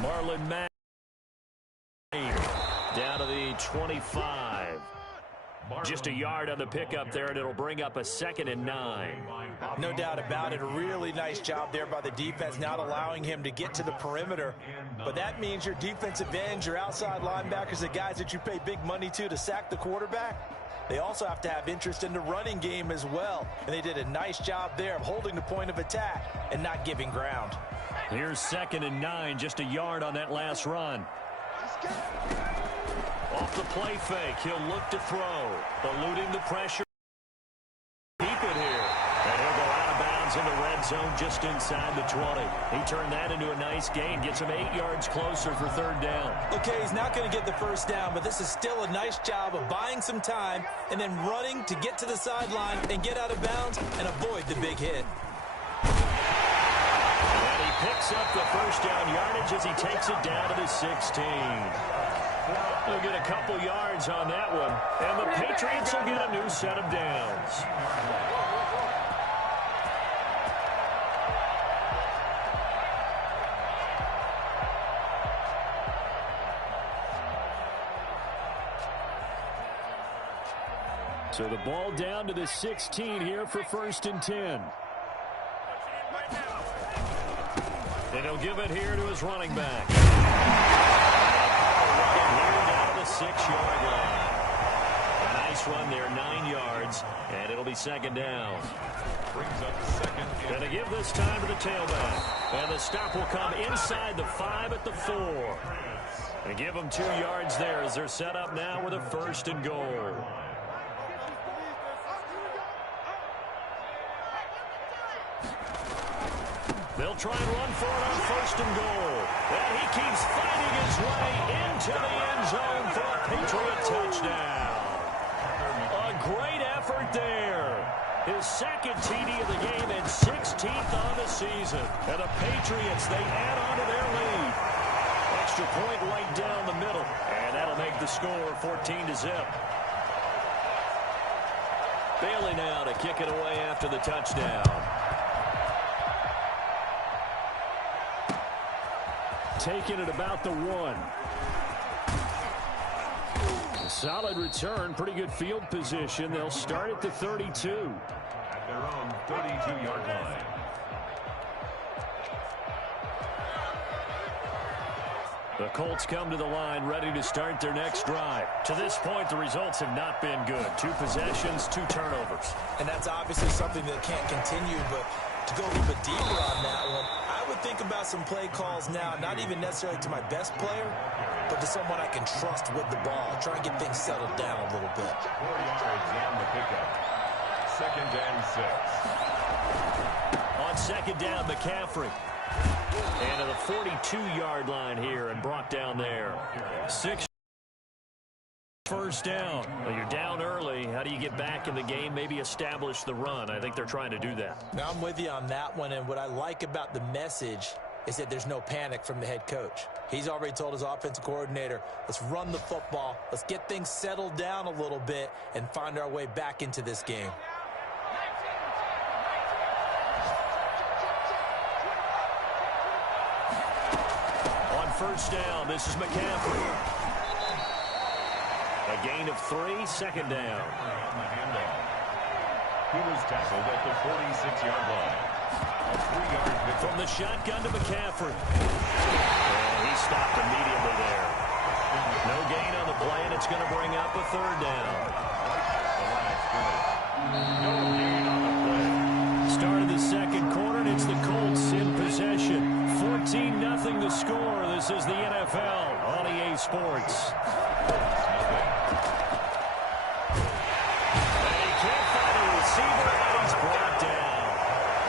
Marlon Mack down to the 25. Just a yard on the pickup there, and it'll bring up a 2nd and 9. No doubt about it. A really nice job there by the defense, not allowing him to get to the perimeter. But that means your defensive ends, your outside linebackers, the guys that you pay big money to sack the quarterback, they also have to have interest in the running game as well. And they did a nice job there of holding the point of attack and not giving ground. Here's 2nd and 9, just a yard on that last run. Off the play fake, he'll look to throw, eluding the pressure. Keep it here, and he'll go out of bounds in the red zone just inside the 20. He turned that into a nice gain, gets him 8 yards closer for 3rd down. Okay, he's not going to get the first down, but this is still a nice job of buying some time and then running to get to the sideline and get out of bounds and avoid the big hit. And he picks up the first down yardage as he takes it down to the 16. They'll get a couple yards on that one, and the Patriots will get a new set of downs. So the ball down to the 16 here for 1st and 10. And he'll give it here to his running back. 6-yard line. A nice run there, 9 yards, and it'll be 2nd down. Brings up 2nd. Going to give this time to the tailback. And the stop will come inside the 5 at the 4. And give them 2 yards there as they're set up now with a 1st and goal. They'll try and run for it on 1st and goal. And he keeps fighting his way into the end zone for a Patriot touchdown. A great effort there. His 2nd TD of the game and 16th on the season. And the Patriots, they add on to their lead. Extra point right down the middle. And that'll make the score 14-0. Bailey now to kick it away after the touchdown. Taking it about the 1. A solid return, pretty good field position. They'll start at the 32. At their own 32-yard line. The Colts come to the line ready to start their next drive. To this point, the results have not been good. 2 possessions, 2 turnovers. And that's obviously something that can't continue, but to go a little bit deeper on that one, I would think about some play calls now, not even necessarily to my best player, but to someone I can trust with the ball. Try and get things settled down a little bit. 4 yards on the pickup. 2nd and 6. On 2nd down, McCaffrey. And to the 42-yard line here and brought down there. 6 1st down. Well, you're down early. How do you get back in the game, maybe establish the run? I think they're trying to do that. Now, I'm with you on that one, and what I like about the message is that there's no panic from the head coach. He's already told his offensive coordinator, let's run the football, let's get things settled down a little bit and find our way back into this game. On 1st down, this is McCaffrey. A gain of 3, 2nd down. On the handoff. He was tackled at the 46-yard line. A 3-yard pick. From the shotgun to McCaffrey. And he stopped immediately there. No gain on the play, and it's going to bring up a 3rd down. No gain on the play. Start of the 2nd quarter, and it's the Colts in possession. 14-0 the score. This is the NFL on EA Sports.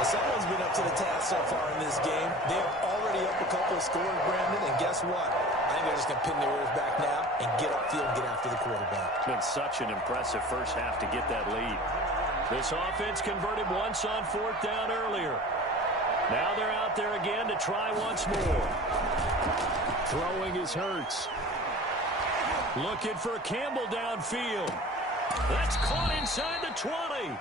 Someone's been up to the task so far in this game. They're already up a couple of scores, Brandon, and guess what? I think they're just going to pin their ears back now and get upfield and get after the quarterback. It's been such an impressive first half to get that lead. This offense converted once on 4th down earlier. Now they're out there again to try once more. Throwing is Hurts. Looking for Campbell downfield. That's caught inside the 20.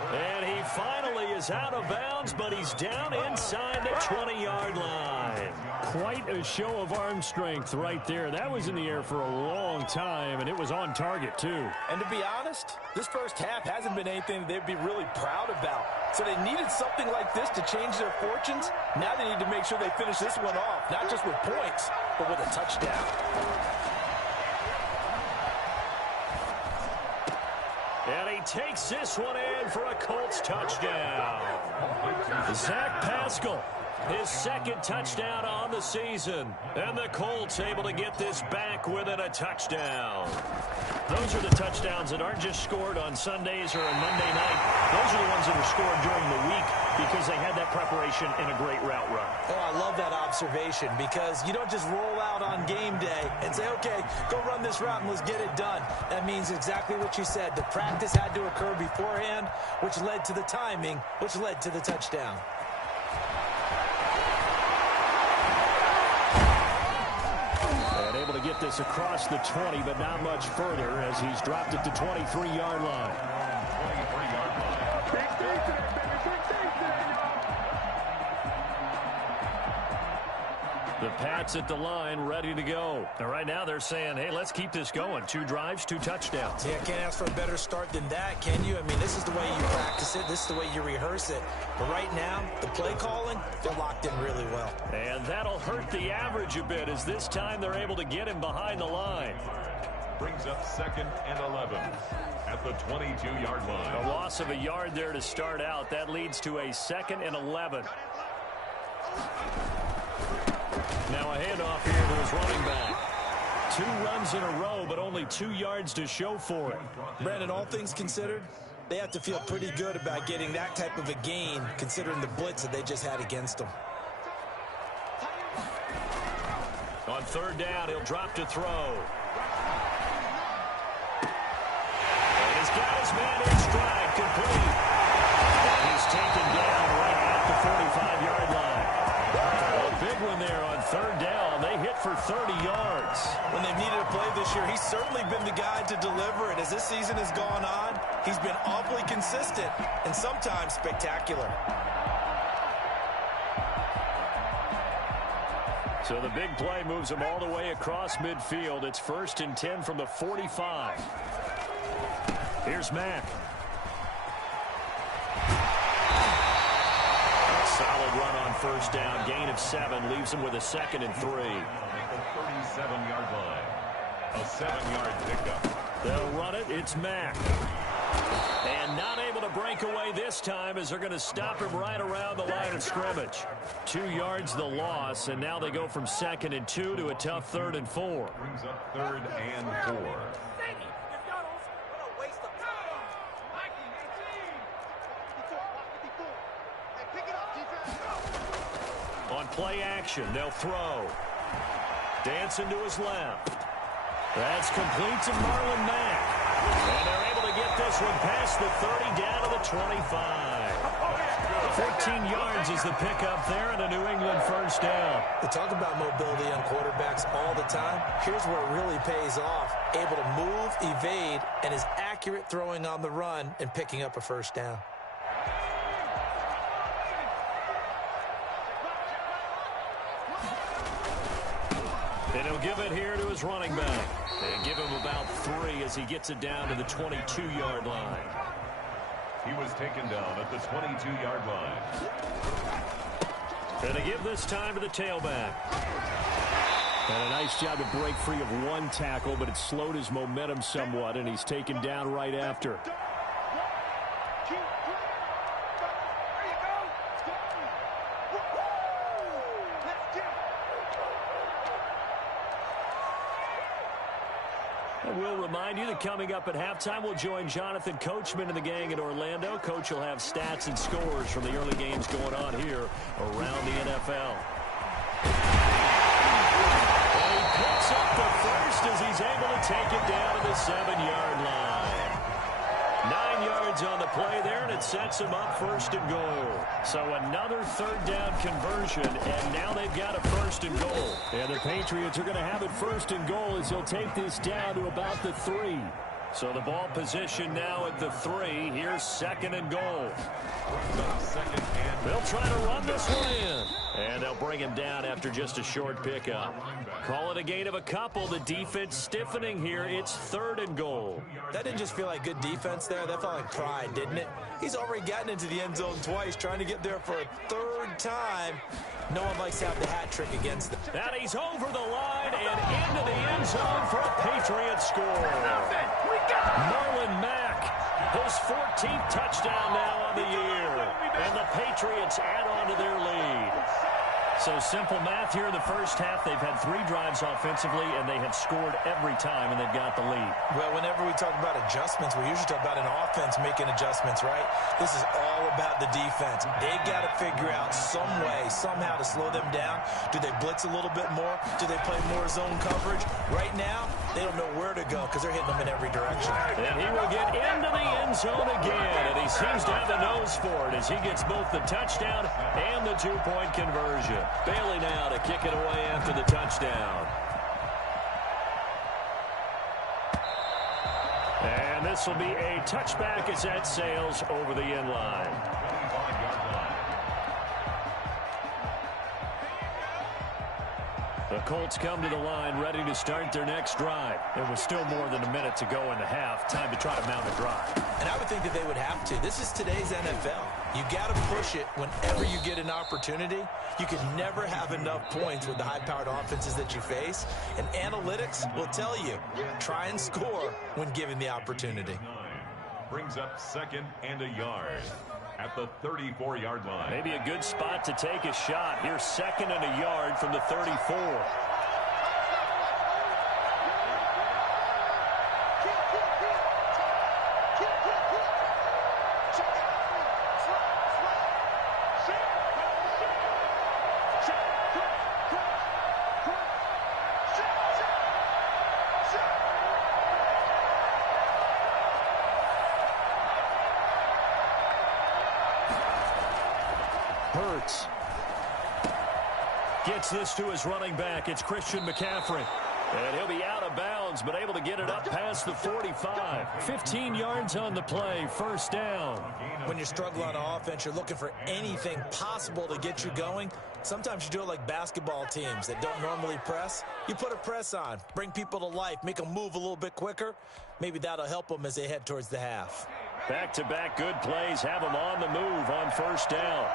And he finally is out of bounds, but he's down inside the 20-yard line. Quite a show of arm strength right there. That was in the air for a long time, and it was on target, too. And to be honest, this first half hasn't been anything that they'd be really proud about. So they needed something like this to change their fortunes. Now they need to make sure they finish this one off, not just with points, but with a touchdown. And he takes this one in for a Colts touchdown. Zach Pascal, his second touchdown on the season. And the Colts able to get this back within a touchdown. Those are the touchdowns that aren't just scored on Sundays or on Monday night. Those are the ones that are scored during the week because they had that preparation and a great route run. Oh, I love that observation because you don't just roll out on game day and say, okay, go run this route and let's get it done. That means exactly what you said. The practice had to occur beforehand, which led to the timing, which led to the touchdown. And able to get this across the 20, but not much further as he's dropped it to 23-yard line. 23-yard line. The Pats at the line, ready to go. And right now they're saying, hey, let's keep this going. 2 drives, 2 touchdowns. Yeah, can't ask for a better start than that, can you? I mean, this is the way you practice it. This is the way you rehearse it. But right now, the play calling, they're locked in really well. And that'll hurt the average a bit as this time they're able to get him behind the line. Brings up 2nd and 11 at the 22-yard line. A loss of a yard there to start out. That leads to a 2nd and 11. Now a handoff here to his running back. 2 runs in a row, but only 2 yards to show for it. Brandon, all things considered, they have to feel pretty good about getting that type of a gain, considering the blitz that they just had against them. On 3rd down, he'll drop to throw. And he's got his man in stride, complete. And he's taken down right at the 45-yard line. A big one there on 3rd down. They hit for 30 yards. When they've needed a play this year, he's certainly been the guy to deliver it. As this season has gone on, he's been awfully consistent and sometimes spectacular. So the big play moves him all the way across midfield. It's 1st and 10 from the 45. Here's Mack. Solid run on 1st down. Gain of 7 leaves him with a 2nd and 3. At the 37-yard line. A 7-yard pickup. They'll run it. It's Mack. And not able to break away this time as they're going to stop him right around the line of scrimmage. 2 yards the loss, and now they go from 2nd and 2 to a tough 3rd and 4. Brings up 3rd and 4. On play action, they'll throw. Dancing to his left. That's complete to Marlon Mack. And they're able to get this one past the 30 down to the 25. 14 yards is the pickup there and a New England 1st down. They talk about mobility on quarterbacks all the time. Here's where it really pays off. Able to move, evade, and is accurate throwing on the run and picking up a 1st down. And he'll give it here to his running back. And give him about 3 as he gets it down to the 22-yard line. He was taken down at the 22-yard line. And to give this time to the tailback. And a nice job to break free of 1 tackle, but it slowed his momentum somewhat, and he's taken down right after. We'll remind you that coming up at halftime, we'll join Jonathan Coachman and the gang in Orlando. Coach will have stats and scores from the early games going on here around the NFL. And he picks up the first as he's able to take it down to the 7-yard line. 9 yards on the play there, and it sets him up 1st and goal. So another 3rd down conversion, and now they've got a 1st and goal. And the Patriots are going to have it 1st and goal as he'll take this down to about the 3. So the ball position now at the 3. Here's 2nd and goal. They'll try to run this one in. And they'll bring him down after just a short pickup. Call it a gain of a couple. The defense stiffening here. It's 3rd and goal. That didn't just feel like good defense there. That felt like pride, didn't it? He's already gotten into the end zone twice, trying to get there for a 3rd time. No one likes to have the hat trick against them. And he's over the line and into the end zone for a Patriot score. Marlon Mack, his 14th touchdown now on the year. And the Patriots add on to their lead. So simple math here in the first half. They've had 3 drives offensively, and they have scored every time, and they've got the lead. Well, whenever we talk about adjustments, we usually talk about an offense making adjustments, right? This is all about the defense. They've got to figure out some way, somehow to slow them down. Do they blitz a little bit more? Do they play more zone coverage? Right now, they don't know where to go because they're hitting them in every direction. And he will get into the end zone again, and he seems to have the nose for it as he gets both the touchdown and the 2-point conversion. Bailey now to kick it away after the touchdown. And this will be a touchback as that sails over the end line. The Colts come to the line ready to start their next drive. There was still more than a minute to go in the half. Time to try to mount a drive. And I would think that they would have to. This is today's NFL. You got to push it whenever you get an opportunity. You can never have enough points with the high-powered offenses that you face. And analytics will tell you, try and score when given the opportunity. Brings up 2nd and a yard at the 34-yard line. Maybe a good spot to take a shot. Here's 2nd and a yard from the 34. Hurts gets this to his running back. It's Christian McCaffrey. And he'll be out of bounds, but able to get it up past the 45. 15 yards on the play, 1st down. When you're struggling on offense, you're looking for anything possible to get you going. Sometimes you do it like basketball teams that don't normally press. You put a press on, bring people to life, make them move a little bit quicker. Maybe that'll help them as they head towards the half. Back-to-back good plays have them on the move on 1st down.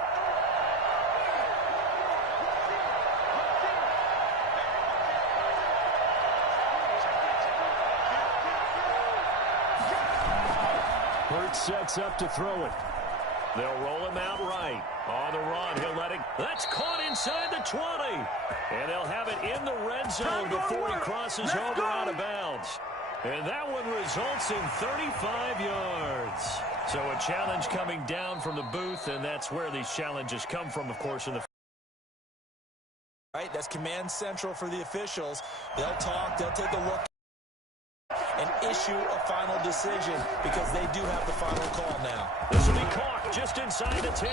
Hurts sets up to throw it. They'll roll him out right. On the run, he'll let it. That's caught inside the 20. And they'll have it in the red zone before he crosses over out of bounds. And that one results in 35 yards. So a challenge coming down from the booth, and that's where these challenges come from, of course, in the right. That's command central for the officials. They'll talk, they'll take a look and issue a final decision because they do have the final call now. This will be caught just inside the 10.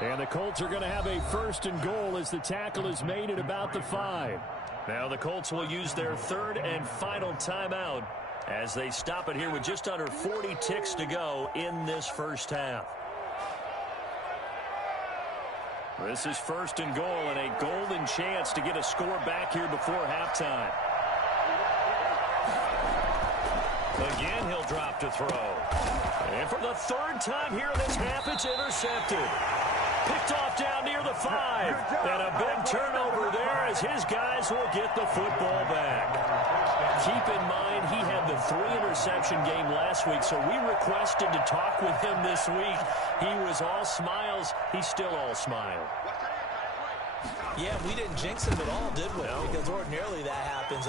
And the Colts are going to have a 1st and goal as the tackle is made at about the 5. Now the Colts will use their 3rd and final timeout as they stop it here with just under 40 ticks to go in this first half. This is 1st and goal and a golden chance to get a score back here before halftime. Again, he'll drop to throw. And for the 3rd time here in this half, it's intercepted. Picked off down near the 5. And a big turnover there as his guys will get the football back. Keep in mind, he had the 3-interception game last week, so we requested to talk with him this week. He was all smiles. He's still all smile. Yeah, we didn't jinx him at all, did we? No. Because ordinarily that happens.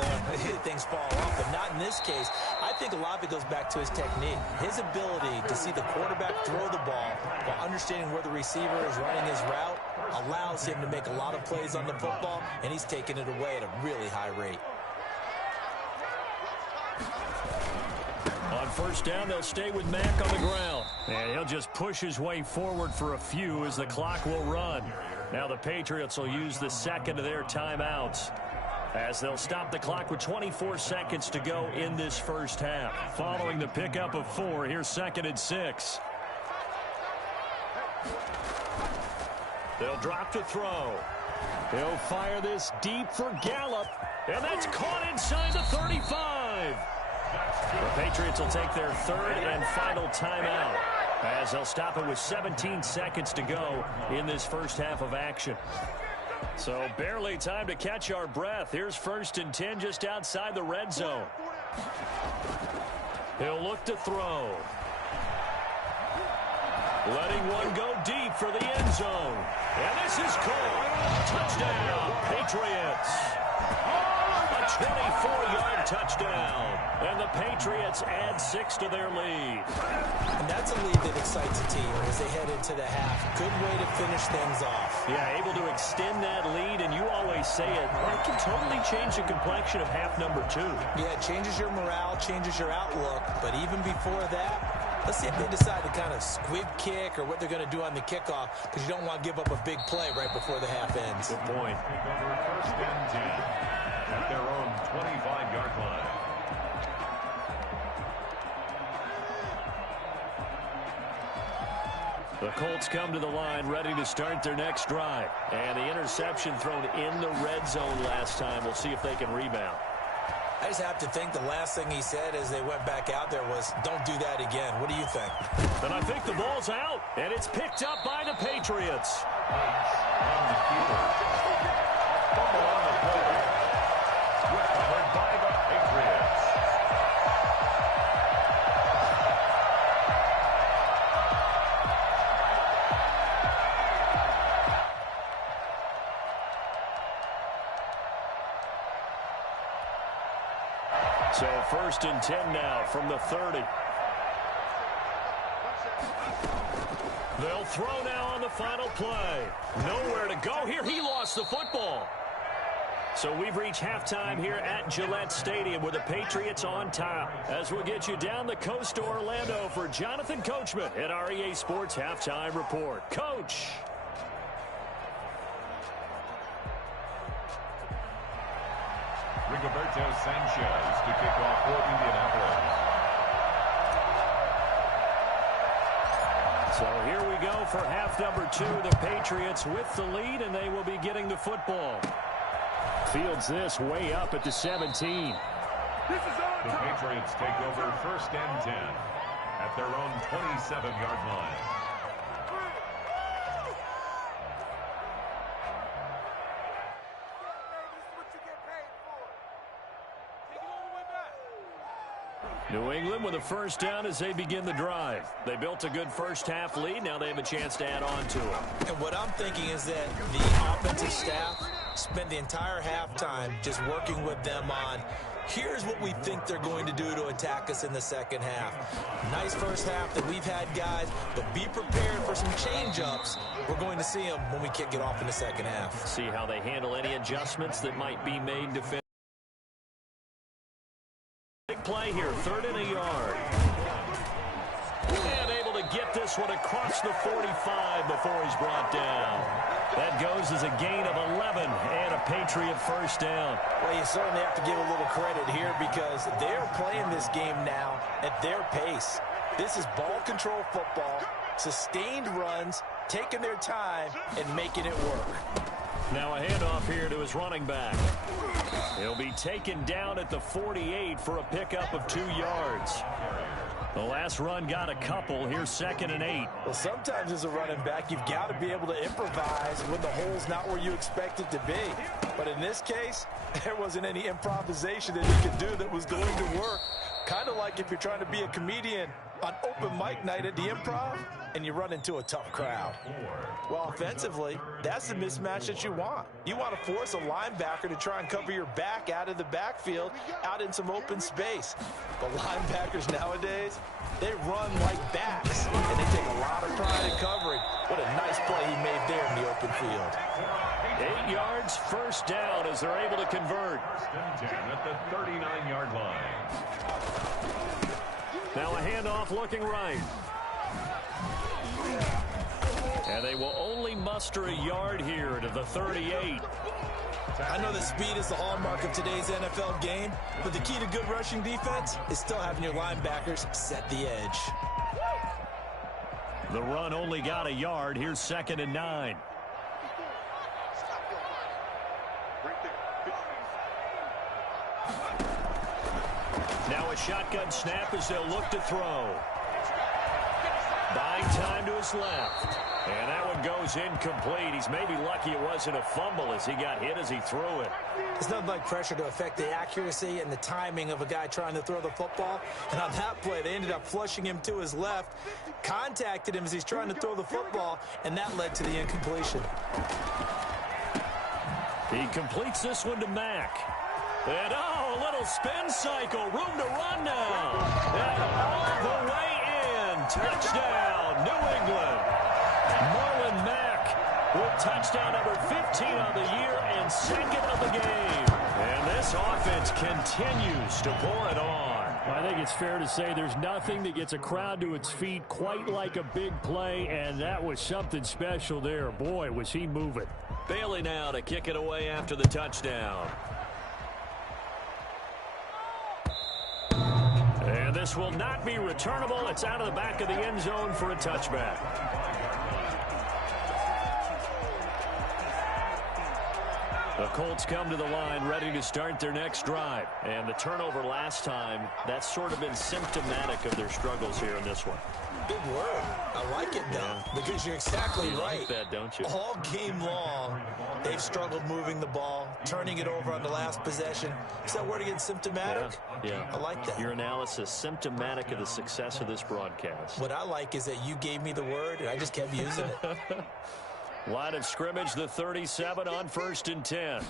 Things fall off, but not in this case. I think a lot of it goes back to his technique. His ability to see the quarterback throw the ball while understanding where the receiver is running his route allows him to make a lot of plays on the football, and he's taking it away at a really high rate. On 1st down, they'll stay with Mack on the ground. And he'll just push his way forward for a few as the clock will run. Now the Patriots will use the 2nd of their timeouts. as they'll stop the clock with 24 seconds to go in this first half. Following the pickup of 4, here's 2nd and 6. They'll drop to throw. He'll fire this deep for Gallup, and that's caught inside the 35. The Patriots will take their 3rd and final timeout, as they'll stop it with 17 seconds to go in this first half of action. So barely time to catch our breath. Here's 1st and 10 just outside the red zone. He'll look to throw. Letting one go deep for the end zone. And this is caught. Touchdown, Patriots. A 24-yard touchdown. And the Patriots add 6 to their lead. And that's a lead that excites a team as they head into the half. Good way to finish things off. Yeah, able to extend that lead, and you always say it, that can totally change the complexion of half number 2. Yeah, it changes your morale, changes your outlook. But even before that, let's see if they decide to kind of squib kick or what they're going to do on the kickoff, because you don't want to give up a big play right before the half ends. Good point. Take over 1st and 10 at their own 25-yard line. The Colts come to the line ready to start their next drive. And the interception thrown in the red zone last time. We'll see if they can rebound. I just have to think the last thing he said as they went back out there was, don't do that again. What do you think? And I think the ball's out, and it's picked up by the Patriots. On the keeper. Fumble on the play. Recovered by the Patriots. So 1st and 10 now from the 30. They'll throw now on the final play. Nowhere to go here. He lost the football. So we've reached halftime here at Gillette Stadium with the Patriots on top. As we'll get you down the coast to Orlando for Jonathan Coachman at REA Sports Halftime Report. Coach. Rigoberto Sanchez to kick off for Indianapolis. So here we go for half number 2. The Patriots with the lead, and they will be getting the football. Fields this way up at the 17. The Patriots take over 1st and 10 at their own 27-yard line. New England with a 1st down as they begin the drive. They built a good first half lead. Now they have a chance to add on to it. And what I'm thinking is that the offensive staff spent the entire halftime just working with them on, here's what we think they're going to do to attack us in the second half. Nice first half that we've had, guys, but be prepared for some change-ups. We're going to see them when we kick it off in the second half. See how they handle any adjustments that might be made to finish. Big play here, 3rd and a yard. And able to get this one across the 45 before he's brought down. That goes as a gain of 11 and a Patriot 1st down. Well, you certainly have to give a little credit here because they're playing this game now at their pace. This is ball control football, sustained runs, taking their time, and making it work. Now a handoff here to his running back. He'll be taken down at the 48 for a pickup of 2 yards. The last run got a couple. Here's 2nd and 8. Well, sometimes as a running back, you've got to be able to improvise when the hole's not where you expect it to be. But in this case, there wasn't any improvisation that he could do that was going to work. Kind of like if you're trying to be a comedian on open mic night at the Improv and you run into a tough crowd. Well, offensively, that's the mismatch that you want. You want to force a linebacker to try and cover your back out of the backfield, out in some open space. But linebackers nowadays, they run like backs, and they take a lot of pride in covering. What a nice play he made there in the open field. 8 yards, 1st down as they're able to convert. 1st and 10 at the 39-yard line. Now a handoff looking right. And they will only muster a yard here to the 38. I know that speed is the hallmark of today's NFL game, but the key to good rushing defense is still having your linebackers set the edge. The run only got a yard. Here's 2nd and 9. Now a shotgun snap as they'll look to throw. Buying time to his left. And that one goes incomplete. He's maybe lucky it wasn't a fumble as he got hit as he threw it. It's nothing like pressure to affect the accuracy and the timing of a guy trying to throw the football. And on that play, they ended up flushing him to his left, contacted him as he's trying to throw the football, and that led to the incompletion. He completes this one to Mack. And, a little spin cycle. Room to run now. And all the way in. Touchdown, New England. Marlon Mack with touchdown number 15 on the year and 2nd of the game. And this offense continues to pour it on. I think it's fair to say there's nothing that gets a crowd to its feet quite like a big play, and that was something special there. Boy, was he moving. Bailey now to kick it away after the touchdown. And this will not be returnable. It's out of the back of the end zone for a touchback. The Colts come to the line ready to start their next drive. And the turnover last time, that's sort of been symptomatic of their struggles here in this one. Big word. I like it, though, because you're exactly right. Like that, don't you? All game long, they've struggled moving the ball, turning it over on the last possession. Is that word again, symptomatic? Yeah. I like that. Your analysis, symptomatic of the success of this broadcast. What I like is that you gave me the word, and I just kept using it. Line of scrimmage, the 37 on 1st and 10.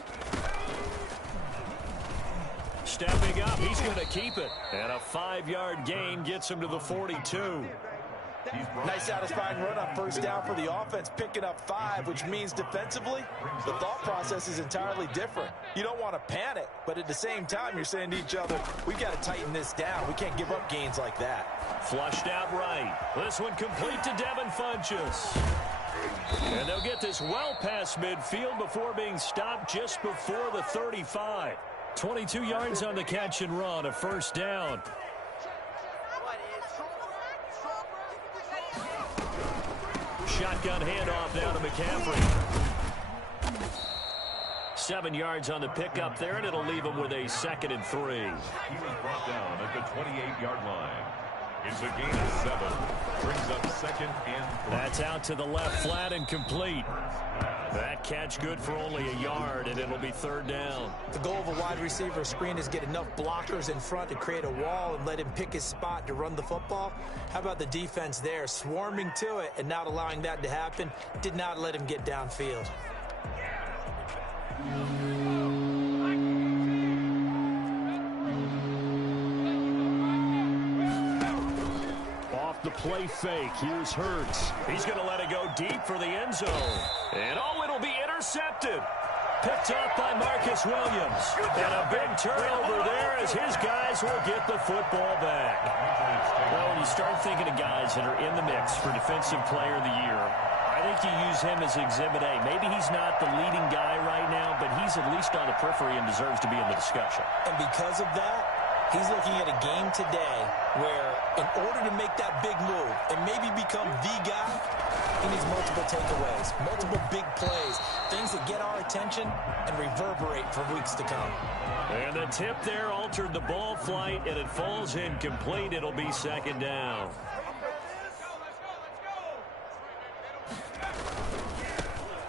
Stepping up, he's going to keep it. And a 5-yard gain gets him to the 42. Nice satisfying run on 1st down for the offense, picking up 5, which means defensively, the thought process is entirely different. You don't want to panic, but at the same time, you're saying to each other, we've got to tighten this down. We can't give up gains like that. Flushed out right. This one complete to Devin Funchess. And they'll get this well past midfield before being stopped just before the 35. 22 yards on the catch and run, a 1st down. Shotgun handoff now to McCaffrey. 7 yards on the pickup there, and it'll leave him with a 2nd and 3. He was brought down at the 28-yard line. It's a gain of 7. Brings up 2nd and 3. That's out to the left flat and complete. That catch good for only a yard, and it'll be 3rd down. The goal of a wide receiver screen is get enough blockers in front to create a wall and let him pick his spot to run the football. How about the defense there, swarming to it and not allowing that to happen? Did not let him get downfield. Off the play fake, here's Hurts. He's going to let it go deep for the end zone. And it'll be intercepted. Picked up by Marcus Williams. And a big turnover there as his guys will get the football back. Well, when you start thinking of guys that are in the mix for Defensive Player of the Year, I think you use him as Exhibit A. Maybe he's not the leading guy right now, but he's at least on the periphery and deserves to be in the discussion. And because of that, he's looking at a game today where in order to make that big move and maybe become the guy, he needs multiple takeaways, multiple big plays, things that get our attention and reverberate for weeks to come. And the tip there altered the ball flight, and it falls incomplete. It'll be 2nd down.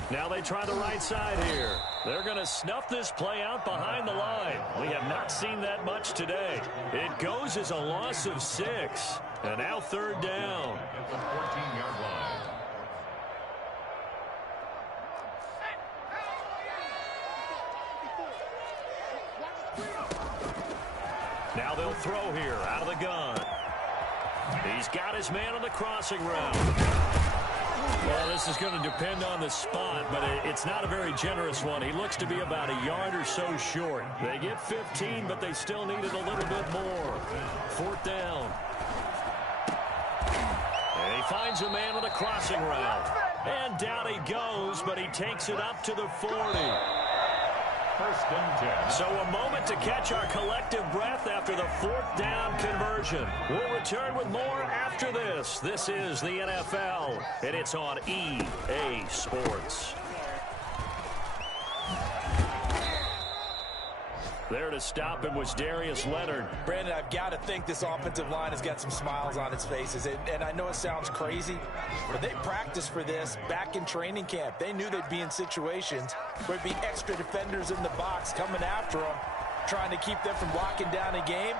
Now they try the right side here. They're going to snuff this play out behind the line. We have not seen that much today. It goes as a loss of 6. And now 3rd down. At the 14-yard line. Now they'll throw here out of the gun. He's got his man on the crossing route. Well, this is going to depend on the spot, but it's not a very generous one. He looks to be about a yard or so short. They get 15, but they still need it a little bit more. 4th down. And he finds a man on the crossing route. And down he goes, but he takes it up to the 40. First and 10. So a moment to catch our collective breath after the 4th down conversion. We'll return with more after this. This is the NFL, and it's on EA Sports. There to stop him was Darius Leonard. Brandon, I've got to think this offensive line has got some smiles on its faces. And I know it sounds crazy, but they practiced for this back in training camp. They knew they'd be in situations where there'd be extra defenders in the box coming after them, trying to keep them from locking down a game.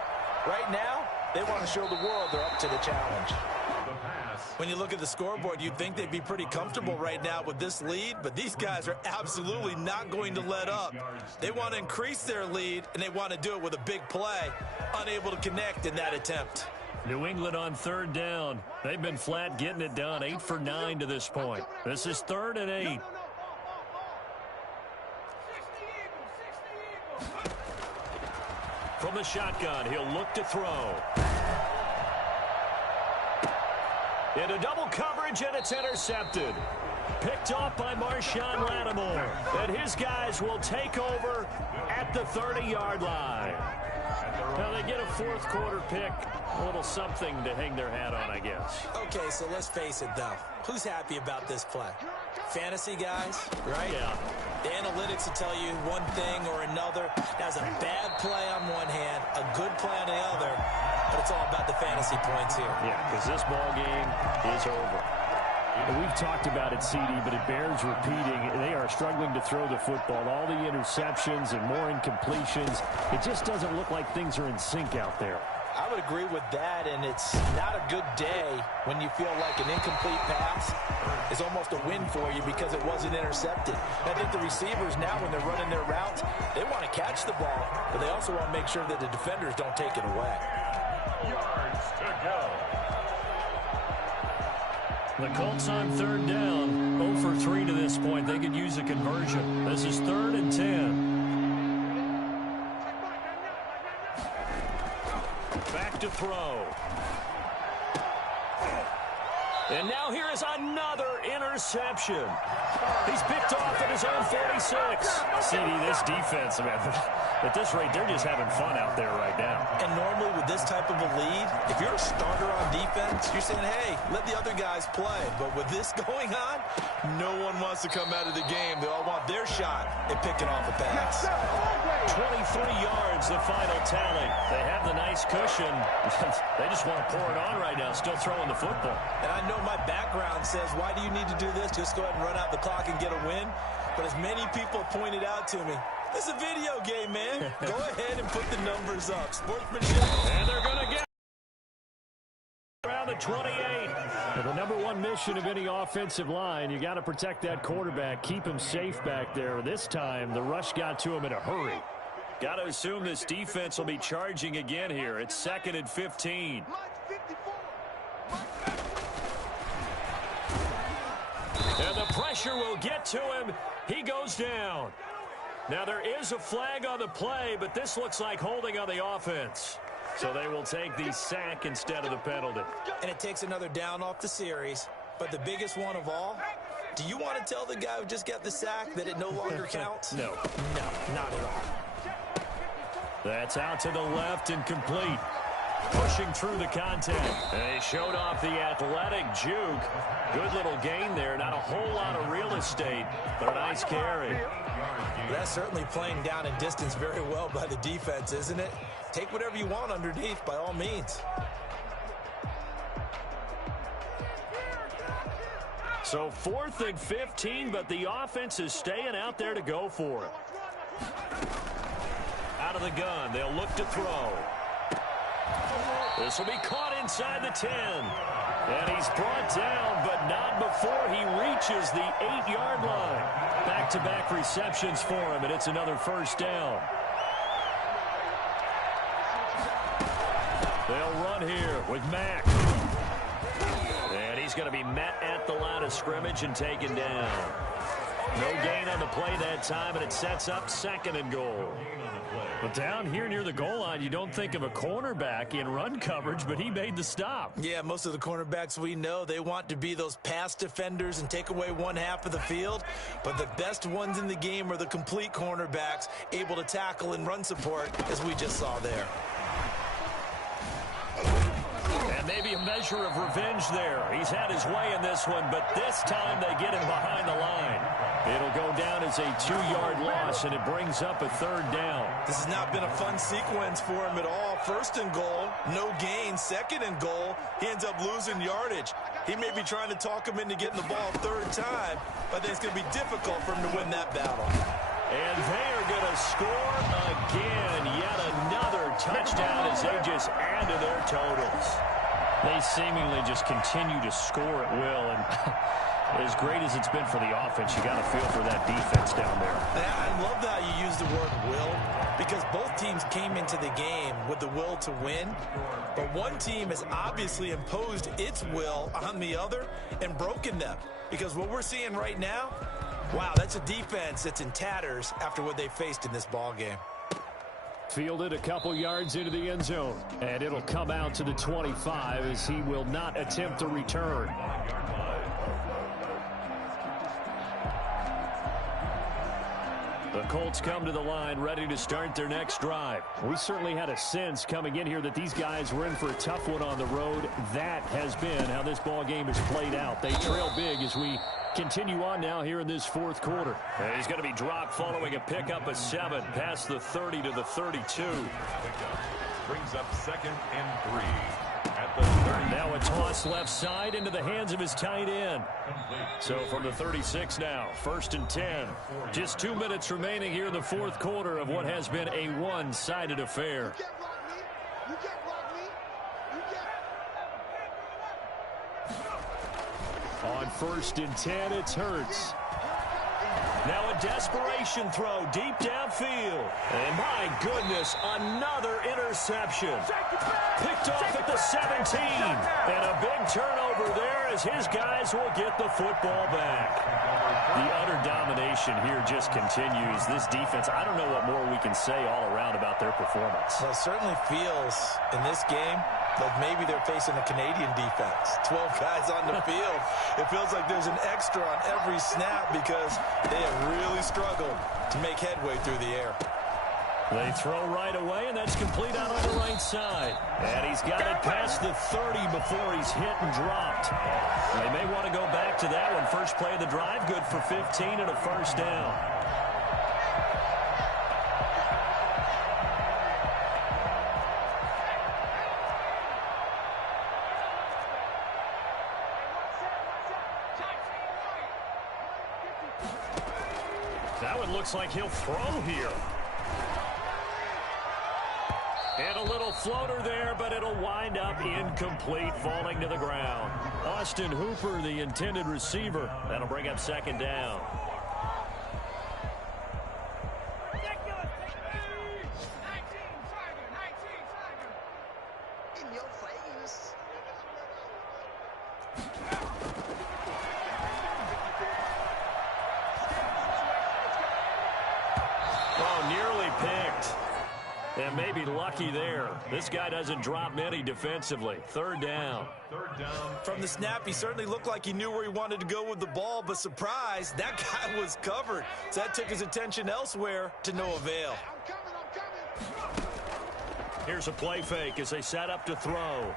Right now, they want to show the world they're up to the challenge. When you look at the scoreboard, you'd think they'd be pretty comfortable right now with this lead, but these guys are absolutely not going to let up. They want to increase their lead, and they want to do it with a big play, unable to connect in that attempt. New England on 3rd down. They've been flat getting it done, 8 for 9 to this point. This is 3rd and 8. From the shotgun, he'll look to throw. Into double coverage, and it's intercepted. Picked off by Marshawn Lattimore. And his guys will take over at the 30-yard line. Now they get a 4th quarter pick. A little something to hang their hat on, I guess. Okay, so let's face it, though. Who's happy about this play? Fantasy guys, right? Yeah. The analytics will tell you one thing or another. That's a bad play on one hand, a good play on the other. But it's all about the fantasy points here. Yeah, because this ball game is over. And we've talked about it, CD, but it bears repeating. They are struggling to throw the football. All the interceptions and more incompletions. It just doesn't look like things are in sync out there. I would agree with that, and it's not a good day when you feel like an incomplete pass is almost a win for you because it wasn't intercepted. I think the receivers now, when they're running their routes, they want to catch the ball, but they also want to make sure that the defenders don't take it away. Yards to go. The Colts on 3rd down. 0 for 3 to this point. They could use a conversion. This is 3rd and 10. Back to throw. And now here is another interception. He's picked off at his own 46. CD, this defense, man, at this rate, they're just having fun out there right now. And normally with this type of a lead, if you're a starter on defense, you're saying, hey, let the other guys play. But with this going on, no one wants to come out of the game. They all want their shot at picking off a pass. 23 yards, the final tally. They have the nice cushion. They just want to pour it on right now, still throwing the football. And I know my background says, why do you need to do this? Just go ahead and run out the clock and get a win. But as many people pointed out to me, it's a video game, man. Go ahead and put the numbers up. Sportsmanship. And they're going to get around the 28. Now, the number one mission of any offensive line, you got to protect that quarterback, keep him safe back there. This time, the rush got to him in a hurry. Got to assume this defense will be charging again here. It's 2nd and 15. And the pressure will get to him. He goes down. Now, there is a flag on the play, but this looks like holding on the offense. So they will take the sack instead of the penalty. And it takes another down off the series. But the biggest one of all, do you want to tell the guy who just got the sack that it no longer counts? No. No, not at all. That's out to the left and complete. Pushing through the contact. And he showed off the athletic juke. Good little gain there. Not a whole lot of real estate, but a nice carry. That's certainly playing down in distance very well by the defense, isn't it? Take whatever you want underneath, by all means. So 4th and 15, but the offense is staying out there to go for it. Out of the gun, they'll look to throw. This will be caught inside the 10. And he's brought down, but not before he reaches the 8-yard line. Back-to-back receptions for him, and it's another 1st down. They'll run here with Mack. And he's going to be met at the line of scrimmage and taken down. No gain on the play that time, and it sets up 2nd and goal. But down here near the goal line, you don't think of a cornerback in run coverage, but he made the stop. Yeah, most of the cornerbacks we know, they want to be those pass defenders and take away one half of the field. But the best ones in the game are the complete cornerbacks, able to tackle and run support, as we just saw there. And maybe a measure of revenge there. He's had his way in this one, but this time they get him behind the line. It'll go down as a 2-yard loss, and it brings up a 3rd down. This has not been a fun sequence for him at all. 1st and goal, no gain. 2nd and goal, he ends up losing yardage. He may be trying to talk him into getting the ball 3rd time, but I think it's going to be difficult for him to win that battle. And they are going to score again. Yet another touchdown as they just add to their totals. They seemingly just continue to score at will, and as great as it's been for the offense, you got to feel for that defense down there. Yeah, I love how you use the word will, because both teams came into the game with the will to win, but one team has obviously imposed its will on the other and broken them, because what we're seeing right now, wow, that's a defense that's in tatters after what they faced in this ball game. Fielded a couple yards into the end zone, and it'll come out to the 25 as he will not attempt to return. The Colts come to the line ready to start their next drive. We certainly had a sense coming in here that these guys were in for a tough one on the road. That has been how this ball game has played out. They trail big as we continue on now here in this 4th quarter. And he's going to be dropped following a pickup of 7 past the 30 to the 32. Brings up 2nd and 3 at the 30. Now a toss left side into the hands of his tight end. So from the 36 now, 1st and 10. Just 2 minutes remaining here in the 4th quarter of what has been a one-sided affair. On 1st and 10, it's Hurts. Now a desperation throw deep downfield. And my goodness, another interception. Picked off at the 17. And a big turnover there as his guys will get the football back. The utter domination here just continues. This defense, I don't know what more we can say all around about their performance. Well, it certainly feels in this game like maybe they're facing a Canadian defense. 12 guys on the field. It feels like there's an extra on every snap because they have really struggled to make headway through the air. They throw right away, and that's complete out on the right side. And he's got it past the 30 before he's hit and dropped. They may want to go back to that one. First play of the drive, good for 15 and a 1st down. That one looks like he'll throw here. And a little floater there, but it'll wind up incomplete, falling to the ground. Austin Hooper, the intended receiver. That'll bring up 2nd down. In your face. Oh, nearly picked. And maybe lucky there. This guy doesn't drop many defensively. 3rd down. From the snap, he certainly looked like he knew where he wanted to go with the ball, but surprise, that guy was covered. So that took his attention elsewhere to no avail. Here's a play fake as they set up to throw.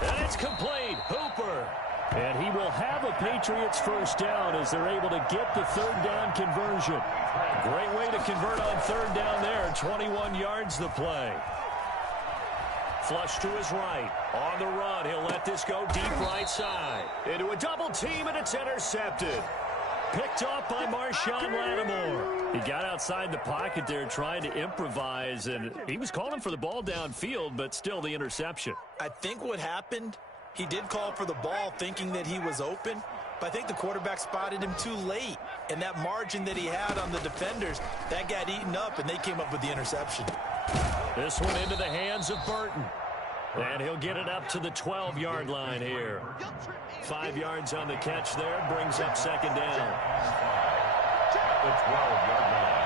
And it's complete. Hooper. And he will have a Patriots 1st down as they're able to get the 3rd down conversion. Great way to convert on 3rd down there. 21 yards the play. Flush to his right. On the run, he'll let this go deep right side. Into a double team, and it's intercepted. Picked off by Marshawn Lattimore. He got outside the pocket there trying to improvise, and he was calling for the ball downfield, but still the interception. I think what happened, he did call for the ball thinking that he was open, but I think the quarterback spotted him too late. And that margin that he had on the defenders, that got eaten up, and they came up with the interception. This one into the hands of Burton. And he'll get it up to the 12-yard line here. 5 yards on the catch there, brings up second down. The 12-yard line.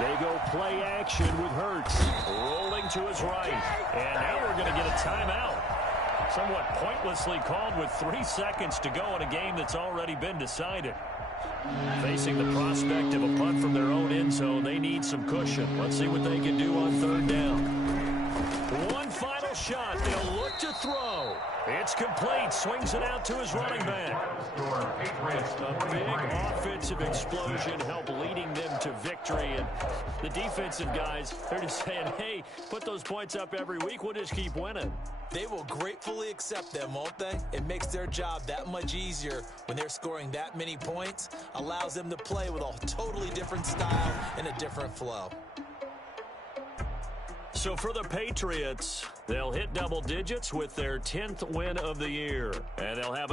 They go play action with Hurts. Rolling to his right. And now we're going to get a timeout. Somewhat pointlessly called with 3 seconds to go in a game that's already been decided. Facing the prospect of a punt from their own end zone, they need some cushion. Let's see what they can do on third down. One final shot. They'll look to throw. It's complete. Swings it out to his running back. A big offensive explosion helped leading them to victory. And the defensive guys, they're just saying, hey, put those points up every week. We'll just keep winning. They will gratefully accept them, won't they? It makes their job that much easier when they're scoring that many points. Allows them to play with a totally different style and a different flow. So for the Patriots, they'll hit double digits with their 10th win of the year. And they'll have